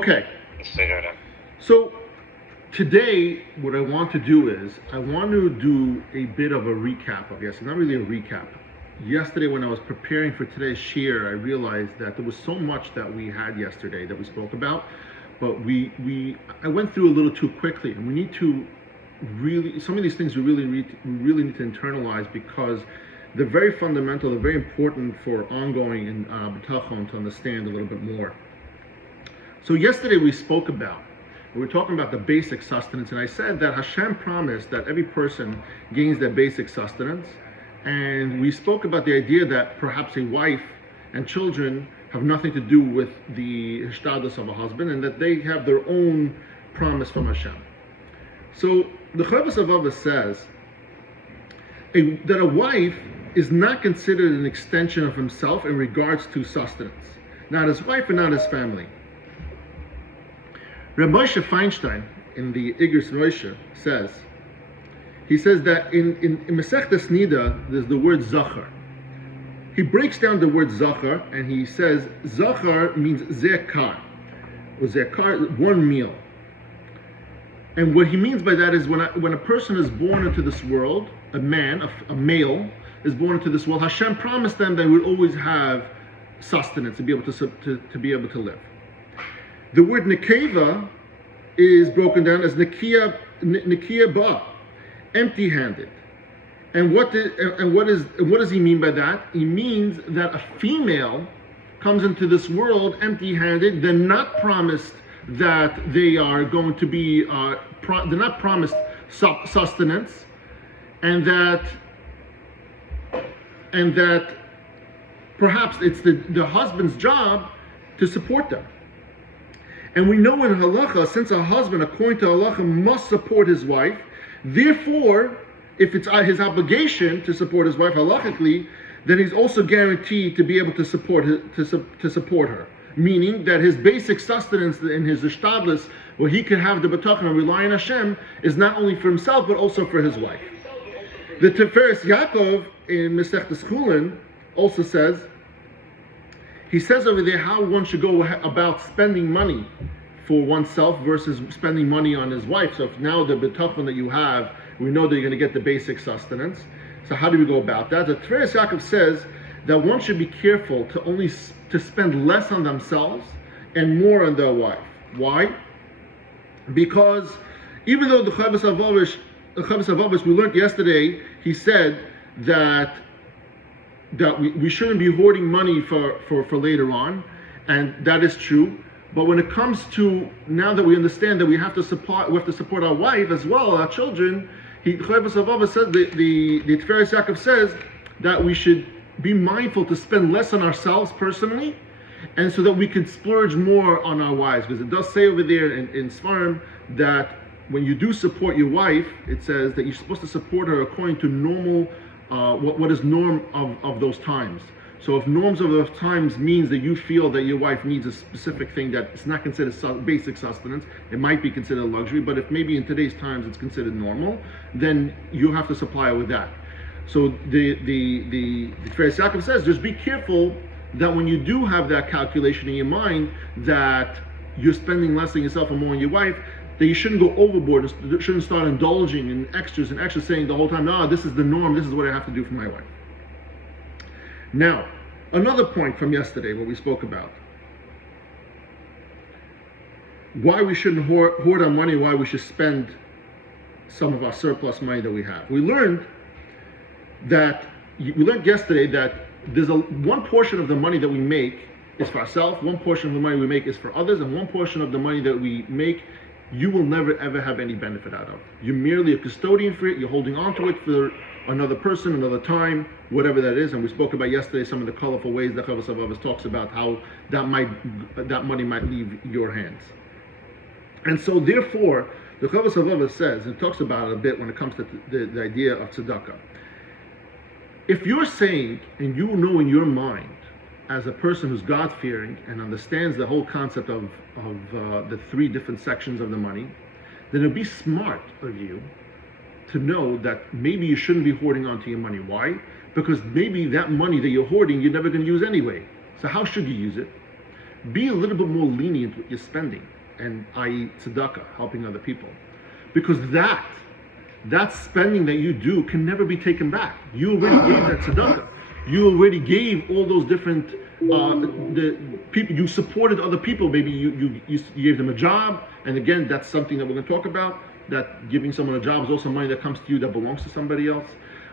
Okay, so today what I want to do is I want to do a bit of a recap of yesterday. Not really a recap. Yesterday when I was preparing for today's share, I realized that there was so much that we had yesterday that we spoke about, but I went through a little too quickly, and we need to really, some of these things we really need to internalize, because they're very fundamental, they're very important for ongoing in Bitachon to understand a little bit more. So yesterday we were talking about the basic sustenance, and I said that Hashem promised that every person gains their basic sustenance, and we spoke about the idea that perhaps a wife and children have nothing to do with the hishtadlus of a husband, and that they have their own promise from Hashem. So the Rav Av says that a wife is not considered an extension of himself in regards to sustenance, not his wife and not his family. Reb Moshe Feinstein in the Igros Moshe says that in Masechtas Nida there's the word Zachar. He breaks down the word Zachar and he says Zachar means Zekar, or Zekar, one meal. And what he means by that is when a person is born into this world, a male is born into this world, Hashem promised them they would always have sustenance to be able to live. The word nekeva is broken down as nekia ba, empty-handed. And what does he mean by that? He means that a female comes into this world empty-handed. They're not promised that they are going to be. They're not promised sustenance, and that perhaps it's the husband's job to support them. And we know in halacha, since a husband, according to halacha, must support his wife, therefore, if it's his obligation to support his wife halachically, then he's also guaranteed to be able to support her. Meaning that his basic sustenance in his ishtadlus, where he can have the bitachon and rely on Hashem, is not only for himself but also for his wife. The Tiferes Yaakov in Masechtas Chulin also says. He says over there how one should go about spending money for oneself versus spending money on his wife. So if now the bitachon that you have, we know that you're going to get the basic sustenance. So how do we go about that? The Tiferes Yaakov says that one should be careful to spend less on themselves and more on their wife. Why? Because even though the Rav Av, we learned yesterday, he said that we shouldn't be hoarding money for later on, and that is true. But when it comes to now that we understand that we have to support our wife as well, our children, Rav Av says the Tiferes Yaakov says that we should be mindful to spend less on ourselves personally, and so that we can splurge more on our wives, because it does say over there in Sfarim that when you do support your wife, it says that you're supposed to support her according to normal. What is norm of those times? So if norms of those times means that you feel that your wife needs a specific thing that is not considered basic sustenance, it might be considered a luxury, but if maybe in today's times it's considered normal, then you have to supply her with that. So the Tiferes Yaakov says, just be careful that when you do have that calculation in your mind that you're spending less on yourself and more on your wife, that you shouldn't go overboard, shouldn't start indulging in extras and extras, saying the whole time, this is the norm, this is what I have to do for my wife. Now, another point from yesterday, what we spoke about, why we shouldn't hoard our money, why we should spend some of our surplus money that we have. We learned yesterday that there's one portion of the money that we make is for ourselves, one portion of the money we make is for others, and one portion of the money that we make you will never ever have any benefit out of. You're merely a custodian for it, you're holding on to it for another person, another time, whatever that is. And we spoke about yesterday some of the colorful ways that Rav Av talks about how that money might leave your hands. And so therefore, the Rav Av says, and talks about it a bit when it comes to the idea of tzedakah. If you're saying, and you know in your mind, as a person who's God-fearing and understands the whole concept of the three different sections of the money, then it'd be smart of you to know that maybe you shouldn't be hoarding onto your money. Why? Because maybe that money that you're hoarding, you're never going to use anyway. So how should you use it? be a little bit more lenient with your spending, and i.e. tzedakah, helping other people. Because that spending that you do can never be taken back. You already gave that tzedakah. You already gave all those different the people. You supported other people. Maybe you gave them a job. And again, that's something that we're going to talk about. That giving someone a job is also money that comes to you that belongs to somebody else.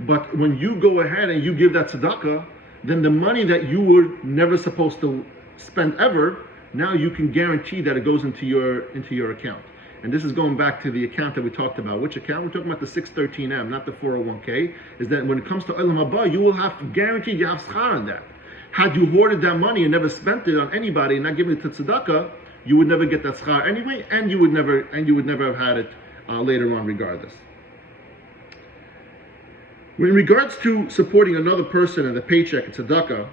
But when you go ahead and you give that tzedakah, then the money that you were never supposed to spend ever, now you can guarantee that it goes into your account. And this is going back to the account that we talked about. Which account? We're talking about the 613M, not the 401k. Is that when it comes to Olam Haba, you will have guaranteed you have schar on that. Had you hoarded that money and never spent it on anybody and not given it to tzedakah, you would never get that schar anyway, and you would never have had it later on, regardless. In regards to supporting another person in the paycheck and tzedakah,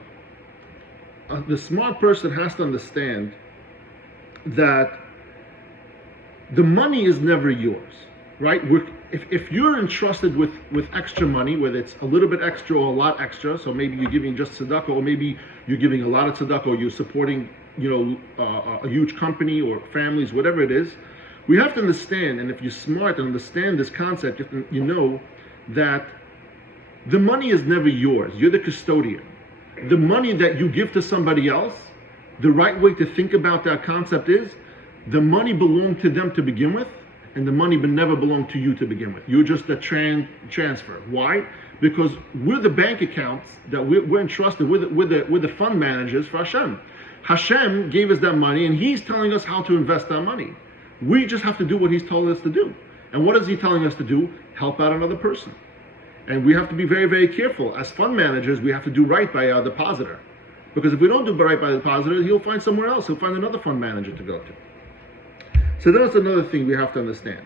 the smart person has to understand that the money is never yours, right? If you're entrusted with extra money, whether it's a little bit extra or a lot extra, so maybe you're giving just tzedakah, or maybe you're giving a lot of tzedakah, or you're supporting, a huge company or families, whatever it is, we have to understand, and if you're smart and understand this concept, you know that the money is never yours. You're the custodian. The money that you give to somebody else, the right way to think about that concept is, the money belonged to them to begin with, and the money never belonged to you to begin with. You're just a transfer. Why? Because we're the bank accounts that we're entrusted. We're the fund managers for Hashem. Hashem gave us that money, and He's telling us how to invest that money. We just have to do what He's told us to do. And what is He telling us to do? Help out another person. And we have to be very, very careful. As fund managers, we have to do right by our depositor. Because if we don't do right by the depositor, he'll find somewhere else. He'll find another fund manager to go to. So that's another thing we have to understand.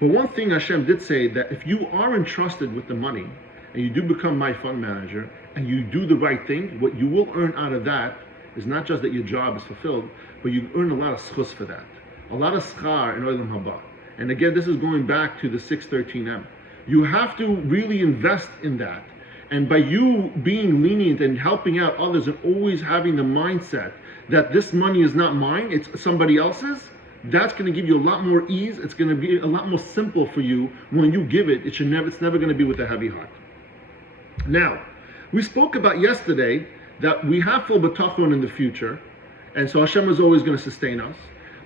But one thing Hashem did say, that if you are entrusted with the money, and you do become my fund manager, and you do the right thing, what you will earn out of that is not just that your job is fulfilled, but you earn a lot of schus for that. A lot of schar in Olam Haba. And again, this is going back to the 613M. You have to really invest in that. And by you being lenient and helping out others and always having the mindset that this money is not mine, it's somebody else's, that's going to give you a lot more ease. It's going to be a lot more simple for you when you give it. It's never going to be with a heavy heart. Now, we spoke about yesterday that we have full bitachon in the future, and so Hashem is always going to sustain us.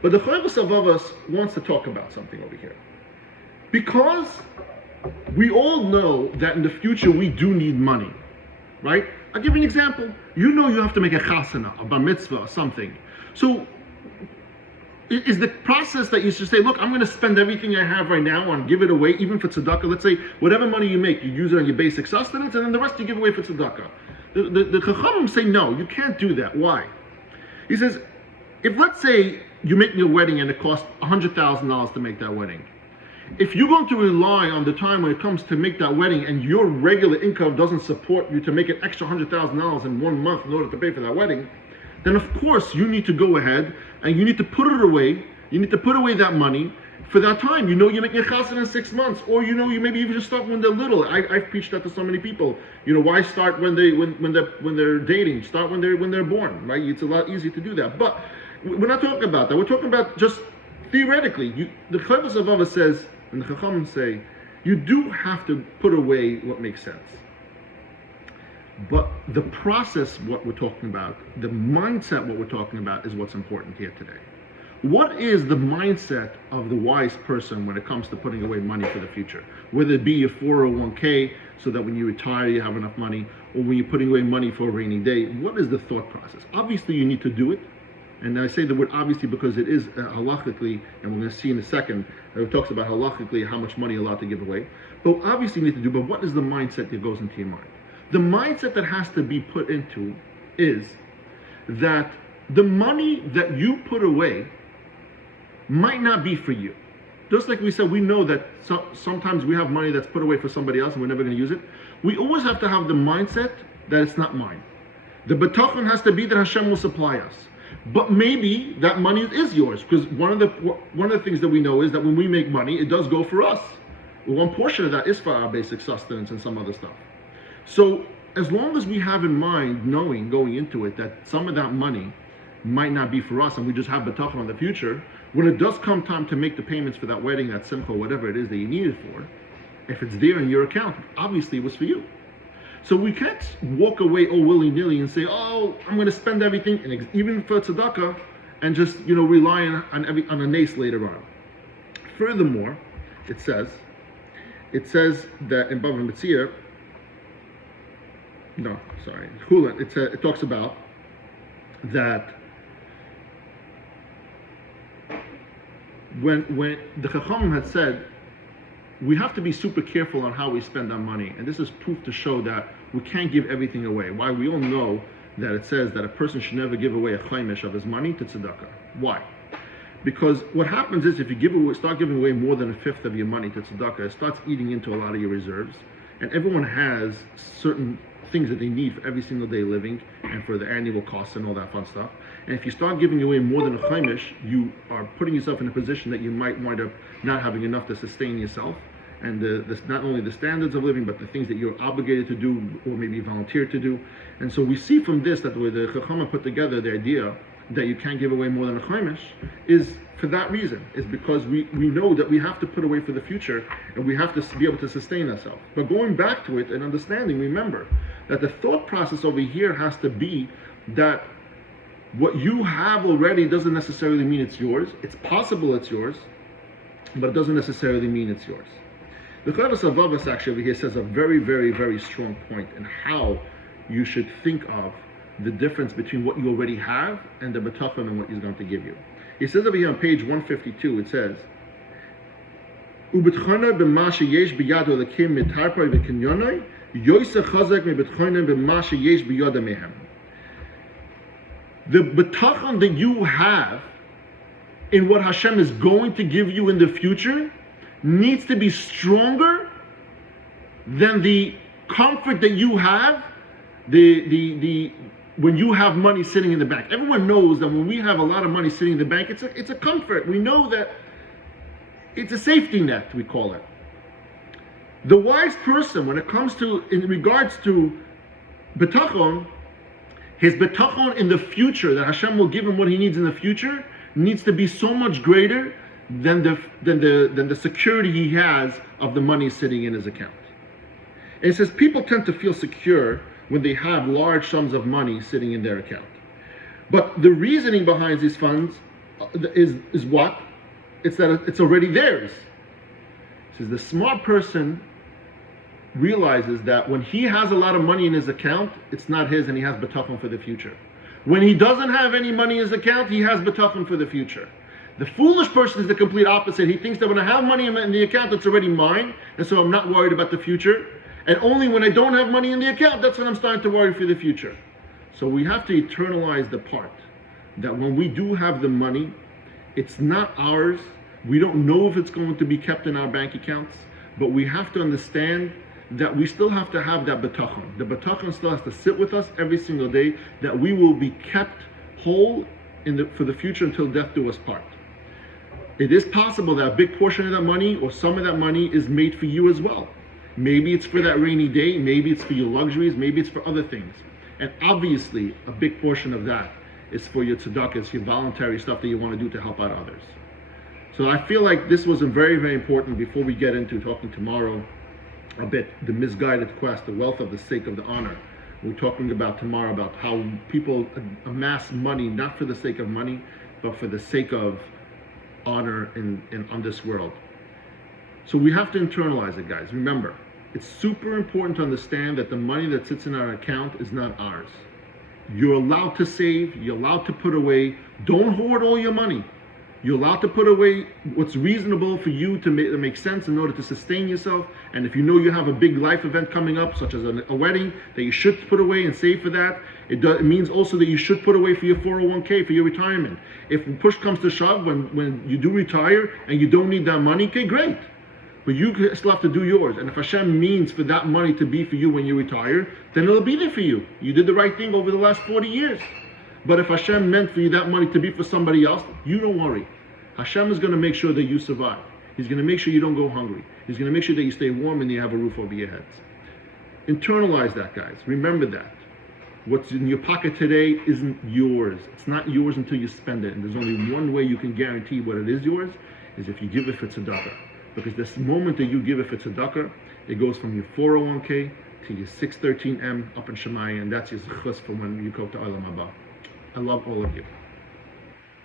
But the Rav Av wants to talk about something over here. Because we all know that in the future we do need money, right? I'll give you an example. You know you have to make a chasana, a bar mitzvah, or something. So is the process that you should say, look, I'm going to spend everything I have right now and give it away, even for tzedakah. Let's say whatever money you make, you use it on your basic sustenance, and then the rest you give away for tzedakah. The Chachamim say, no, you can't do that. Why? He says, if let's say you're making a wedding and it costs $100,000 to make that wedding, if you're going to rely on the time when it comes to make that wedding and your regular income doesn't support you to make an extra $100,000 in 1 month in order to pay for that wedding, then of course you need to go ahead and you need to put it away. You need to put away that money for that time. You know you're making a chassan in 6 months, or you know you maybe even just start when they're little. I've preached that to so many people. You know, why start when they're dating? Start when they're born, right? It's a lot easier to do that. But we're not talking about that. We're talking about just theoretically. The Rav Av says, and the Chachamim say, you do have to put away what makes sense. But the process, what we're talking about, the mindset, what we're talking about, is what's important here today. What is the mindset of the wise person when it comes to putting away money for the future? Whether it be your 401k, so that when you retire you have enough money, or when you're putting away money for a rainy day, what is the thought process? Obviously you need to do it. And I say the word obviously because it is halachically, and we're going to see in a second, it talks about halachically how much money you're allowed to give away. But obviously you need to do, but what is the mindset that goes into your mind? The mindset that has to be put into is that the money that you put away might not be for you. Just like we said, we know that sometimes we have money that's put away for somebody else and we're never going to use it. We always have to have the mindset that it's not mine. The bitachon has to be that Hashem will supply us. But maybe that money is yours, because one of the things that we know is that when we make money, it does go for us. One portion of that is for our basic sustenance and some other stuff. So as long as we have in mind, knowing going into it that some of that money might not be for us, and we just have bitachon on the future. When it does come time to make the payments for that wedding, that simcha, whatever it is that you need it for, if it's there in your account, obviously it was for you. So we can't walk away willy-nilly and say, I'm going to spend everything, and even for tzedakah, and just rely on a nace later on. Furthermore, it says that in Bava Metzia, Chulin, it talks about that when the Chachamim had said, we have to be super careful on how we spend our money, and this is proof to show that we can't give everything away. Why? We all know that it says that a person should never give away a chaimish of his money to tzedakah. Why? Because what happens is if you start giving away more than a fifth of your money to tzedakah, it starts eating into a lot of your reserves, and everyone has certain things that they need for every single day living and for the annual costs and all that fun stuff. And if you start giving away more than a chaimish, you are putting yourself in a position that you might wind up not having enough to sustain yourself, and not only the standards of living, but the things that you're obligated to do or maybe volunteer to do. And so we see from this that the way the Chachama put together the idea that you can't give away more than a chaimish is for that reason, is because we know that we have to put away for the future, and we have to be able to sustain ourselves. But going back to it and understanding, remember that the thought process over here has to be that what you have already doesn't necessarily mean it's yours. It's possible it's yours, but it doesn't necessarily mean it's yours. The Rav Av actually over here says a very, very, very strong point in how you should think of the difference between what you already have and the bitachon and what he's going to give you. He says over here on page 152, it says, "Ubitchona b'ma sheyesh b'yad olakim mitarpay v'kinyonay yoyse chazak mibitchona b'ma sheyesh b'yad mehem." The bitachon that you have in what Hashem is going to give you in the future needs to be stronger than the comfort that you have when you have money sitting in the bank. Everyone knows that when we have a lot of money sitting in the bank, it's a comfort. We know that it's a safety net, we call it. The wise person, when it comes to, in regards to bitachon, his bitachon in the future, that Hashem will give him what he needs in the future, needs to be so much greater than the security he has of the money sitting in his account. And it says people tend to feel secure when they have large sums of money sitting in their account. But the reasoning behind these funds is what? It's that it's already theirs. It says the smart person realizes that when he has a lot of money in his account, it's not his, and he has bitachon for the future. When he doesn't have any money in his account, he has bitachon for the future. The foolish person is the complete opposite. He thinks that when I have money in the account, it's already mine, and so I'm not worried about the future. And only when I don't have money in the account, that's when I'm starting to worry for the future. So we have to internalize the part that when we do have the money, it's not ours. We don't know if it's going to be kept in our bank accounts, but we have to understand that we still have to have that bitachon. The bitachon still has to sit with us every single day, that we will be kept whole for the future until death do us part. It is possible that a big portion of that money or some of that money is made for you as well. Maybe it's for that rainy day, maybe it's for your luxuries, maybe it's for other things. And obviously, a big portion of that is for your tzedakah, your voluntary stuff that you want to do to help out others. So I feel like this was very, very important before we get into talking tomorrow a bit, the misguided quest, the wealth of the sake of the honor. We're talking about tomorrow about how people amass money, not for the sake of money, but for the sake of honor on this world. So we have to internalize it, guys. Remember, it's super important to understand that the money that sits in our account is not ours. You're allowed to save, you're allowed to put away. Don't hoard all your money. You're allowed to put away what's reasonable for you to make sense in order to sustain yourself. And if you know you have a big life event coming up, such as a wedding, that you should put away and save for that. It means also that you should put away for your 401k, for your retirement. If push comes to shove, when you do retire and you don't need that money, okay, great. But you still have to do yours. And if Hashem means for that money to be for you when you retire, then it'll be there for you. You did the right thing over the last 40 years. But if Hashem meant for you that money to be for somebody else, you don't worry. Hashem is going to make sure that you survive. He's going to make sure you don't go hungry. He's going to make sure that you stay warm and you have a roof over your heads. Internalize that, guys. Remember that. What's in your pocket today isn't yours. It's not yours until you spend it. And there's only one way you can guarantee what it is yours, is if you give it for tzedakah. Because this moment that you give it for tzedakah, it goes from your 401k to your 613M up in Shemayim, and that's your zechus for when you go to Olam Haba. I love all of you.